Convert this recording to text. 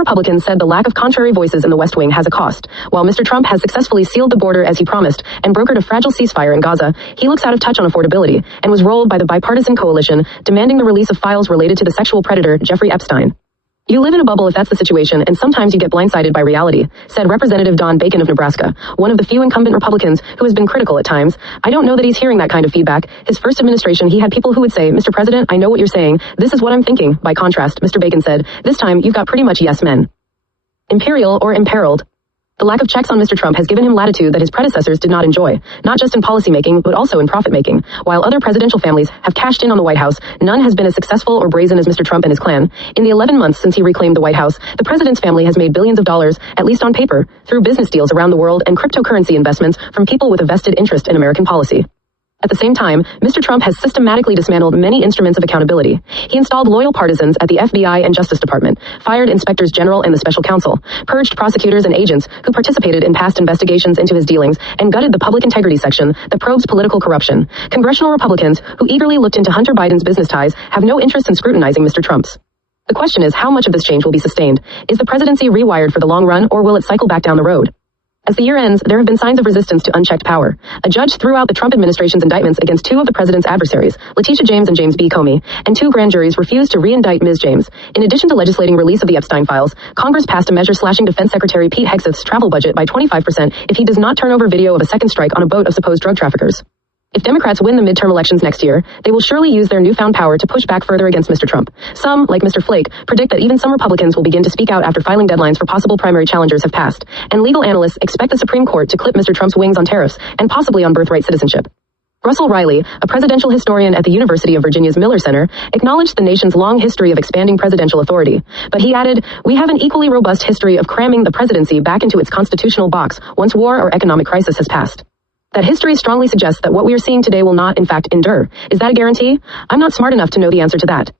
Republicans said the lack of contrary voices in the West Wing has a cost. While Mr. Trump has successfully sealed the border as he promised and brokered a fragile ceasefire in Gaza, he looks out of touch on affordability and was rolled by the bipartisan coalition demanding the release of files related to the sexual predator Jeffrey Epstein. You live in a bubble if that's the situation, and sometimes you get blindsided by reality, said Representative Don Bacon of Nebraska, one of the few incumbent Republicans who has been critical at times. I don't know that he's hearing that kind of feedback. His first administration, he had people who would say, Mr. President, I know what you're saying. This is what I'm thinking. By contrast, Mr. Bacon said, this time you've got pretty much yes men. Imperial or imperiled. The lack of checks on Mr. Trump has given him latitude that his predecessors did not enjoy, not just in policymaking, but also in profit-making. While other presidential families have cashed in on the White House, none has been as successful or brazen as Mr. Trump and his clan. In the 11 months since he reclaimed the White House, the president's family has made billions of dollars, at least on paper, through business deals around the world and cryptocurrency investments from people with a vested interest in American policy. At the same time, Mr. Trump has systematically dismantled many instruments of accountability. He installed loyal partisans at the FBI and Justice Department, fired inspectors general and the special counsel, purged prosecutors and agents who participated in past investigations into his dealings, and gutted the public integrity section that probes political corruption. Congressional Republicans who eagerly looked into Hunter Biden's business ties have no interest in scrutinizing Mr. Trump's. The question is how much of this change will be sustained. Is the presidency rewired for the long run, or will it cycle back down the road? As the year ends, there have been signs of resistance to unchecked power. A judge threw out the Trump administration's indictments against two of the president's adversaries, Letitia James and James B. Comey, and two grand juries refused to re-indict Ms. James. In addition to legislating release of the Epstein files, Congress passed a measure slashing Defense Secretary Pete Hegseth's travel budget by 25% if he does not turn over video of a second strike on a boat of supposed drug traffickers. If Democrats win the midterm elections next year, they will surely use their newfound power to push back further against Mr. Trump. Some, like Mr. Flake, predict that even some Republicans will begin to speak out after filing deadlines for possible primary challengers have passed. And legal analysts expect the Supreme Court to clip Mr. Trump's wings on tariffs and possibly on birthright citizenship. Russell Riley, a presidential historian at the University of Virginia's Miller Center, acknowledged the nation's long history of expanding presidential authority. But he added, we have an equally robust history of cramming the presidency back into its constitutional box once war or economic crisis has passed. That history strongly suggests that what we are seeing today will not, in fact, endure. Is that a guarantee? I'm not smart enough to know the answer to that.